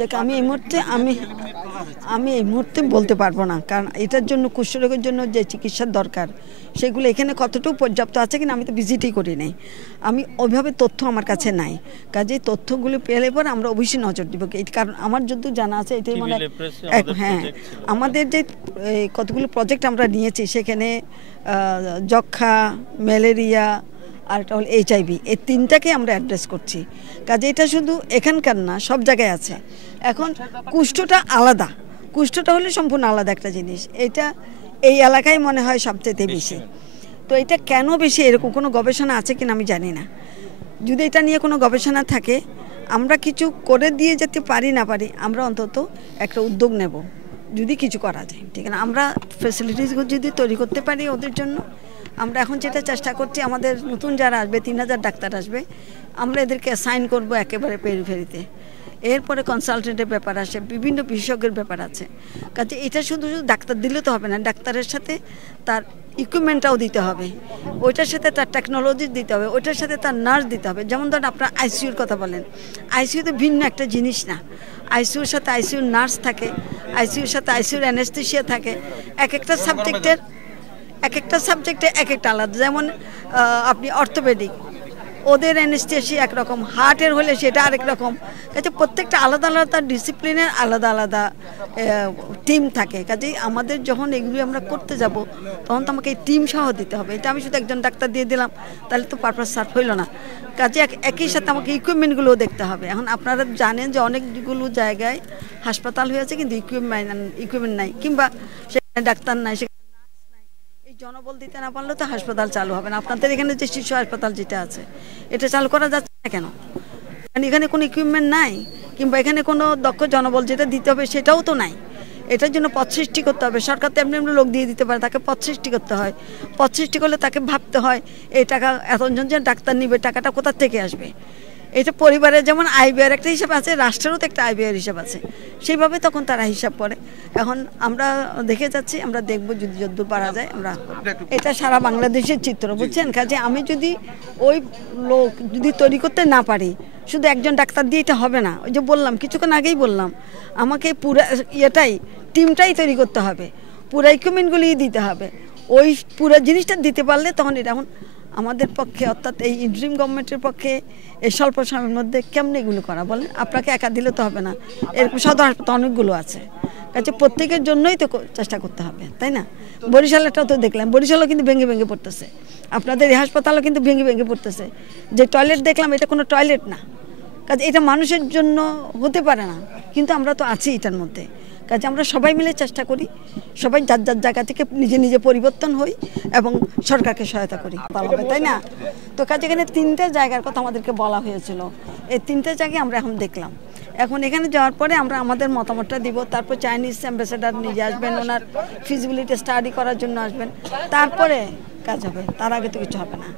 দেখ আমি এই মুহূর্তে বলতে পারবো না, কারণ এটার জন্য কুষ্ঠরোগের জন্য যে চিকিৎসার দরকার সেগুলো এখানে কতটুকু পর্যাপ্ত আছে কিনা আমি তো ভিজিটই করি নাই, আমি ওইভাবে তথ্য আমার কাছে নাই। কাজে তথ্যগুলো পেলে পর আমরা অবশ্যই নজর দিব, কারণ আমার যত জানা আছে এটাই মানে হ্যাঁ আমাদের যে কতগুলো প্রজেক্ট আমরা নিয়েছি সেখানে যক্ষ্মা, ম্যালেরিয়া আর একটা হল HIV, এই তিনটাকে আমরা অ্যাড্রেস করছি। কাজে এটা শুধু এখানকার না, সব জায়গায় আছে। এখন কুষ্ঠটা আলাদা, কুষ্ঠটা হলে সম্পূর্ণ আলাদা একটা জিনিস, এটা এই এলাকায় মনে হয় সবচেয়ে বেশি। তো এটা কেন বেশি এরকম কোনো গবেষণা আছে কিনা আমি জানি না। যদি এটা নিয়ে কোনো গবেষণা থাকে, আমরা কিছু করে দিয়ে যেতে পারি না পারি, আমরা অন্তত একটা উদ্যোগ নেব যদি কিছু করা যায়, ঠিক আছে। আমরা ফ্যাসিলিটিসগুলো যদি তৈরি করতে পারি ওদের জন্য, আমরা এখন যেটা চেষ্টা করছি, আমাদের নতুন যারা আসবে 3000 ডাক্তার আসবে, আমরা এদেরকে অ্যাসাইন করব একেবারে পেরিফেরিতে। এরপরে কনসালটেন্টের ব্যাপার আসে, বিভিন্ন বিশেষজ্ঞের ব্যাপার আছে। কাজে এটা শুধু শুধু ডাক্তার দিলে তো হবে না, ডাক্তারের সাথে তার ইকুইপমেন্টটাও দিতে হবে, ওইটার সাথে তার টেকনোলজি দিতে হবে, ওইটার সাথে তার নার্স দিতে হবে। যেমন ধরেন আপনার ICUর কথা বলেন, ICU তো ভিন্ন একটা জিনিস না, ICUর সাথে ICUর নার্স থাকে, ICUর সাথে ICUর অ্যানেস্থেসিয়া থাকে, এক একটা সাবজেক্টে এক একটা আলাদা। যেমন আপনি অর্থোপেডিক, ওদের অ্যানেস্থেসিয়া একরকম, হার্টের হলে সেটা আরেক রকম। কাজে প্রত্যেকটা আলাদা আলাদা ডিসিপ্লিনের আলাদা আলাদা টিম থাকে। কাজেই আমাদের যখন এগুলি আমরা করতে যাব তখন তো আমাকে এই টিম সহ দিতে হবে। এটা আমি শুধু একজন ডাক্তার দিয়ে দিলাম তাহলে তো পারপাস সার্ভ হইল না। কাজে একই সাথে আমাকে ইকুইপমেন্টগুলোও দেখতে হবে। এখন আপনারা জানেন যে অনেকগুলো জায়গায় হাসপাতাল হয়েছে কিন্তু ইকুইপমেন্ট নাই, কিংবা সেখানে ডাক্তার নাই, জনবল দিতে না পারলে তো হাসপাতাল চালু হবে না। আপনাদের এখানে যে শিশু হাসপাতাল যেটা আছে এটা চালু করা যাচ্ছে না কেন? কারণ এখানে কোনো ইকুইপমেন্ট নাই, কিংবা এখানে কোনো দক্ষ জনবল যেটা দিতে হবে সেটাও তো নাই। এটার জন্য পথ সৃষ্টি করতে হবে। সরকার তো এমনি এমনি লোক দিয়ে দিতে পারে, তাকে পথ সৃষ্টি করতে হয়। পথ সৃষ্টি করলে তাকে ভাবতে হয় এই টাকা এতজন যে ডাক্তার নিবে, টাকাটা কোথা থেকে আসবে। এটা পরিবারের যেমন আয় ব্যয়ের একটা হিসাব আছে, রাষ্ট্রেরও তো একটা আয় ব্যয়ের হিসাব আছে, সেইভাবে তখন তারা হিসাব করে। এখন আমরা দেখে যাচ্ছি, আমরা দেখব যদি যদ্দূর পারা যায়। আমরা এটা সারা বাংলাদেশের চিত্র, বুঝছেন। কাজে আমি যদি ওই লোক যদি তৈরি করতে না পারি, শুধু একজন ডাক্তার দিয়ে এটা হবে না। ওই যে বললাম, কিছুক্ষণ আগেই বললাম, আমাকে পুরা টিমটাই তৈরি করতে হবে, পুরা ইকুইপমেন্টগুলি দিতে হবে। ওই পুরো জিনিসটা দিতে পারলে তখন এটা এখন আমাদের পক্ষে, অর্থাৎ এই ইন্টারিম গভর্নমেন্টের পক্ষে এই স্বল্প সময়ের মধ্যে কেমনে এগুলো করা বলেন। আপনাকে একা দিলে তো হবে না, এরকম সদর হাসপাতাল অনেকগুলো আছে। কাজে প্রত্যেকের জন্যই তো চেষ্টা করতে হবে, তাই না? বরিশালেরটাও তো দেখলাম, বরিশালও কিন্তু ভেঙে ভেঙে পড়তেছে, আপনাদের এই হাসপাতালও কিন্তু ভেঙে ভেঙে পড়তেছে। যে টয়লেট দেখলাম এটা কোনো টয়লেট না। কাজে এটা মানুষের জন্য হতে পারে না, কিন্তু আমরা তো আছি এটার মধ্যে। কাজে আমরা সবাই মিলে চেষ্টা করি, সবাই যার যার জায়গা থেকে নিজে নিজে পরিবর্তন হই এবং সরকারকে সহায়তা করি, তাই না? তো কাজে এখানে 3টে জায়গার কথা আমাদেরকে বলা হয়েছিল, এই 3টে জায়গায় আমরা এখন দেখলাম। এখন এখানে যাওয়ার পরে আমরা আমাদের মতামতটা দিব, তারপর চাইনিজ অ্যাম্বাসেডার নিজে আসবেন, ওনার ফিজিবিলিটি স্টাডি করার জন্য আসবেন, তারপরে কাজ হবে, তার আগে তো কিছু হবে না।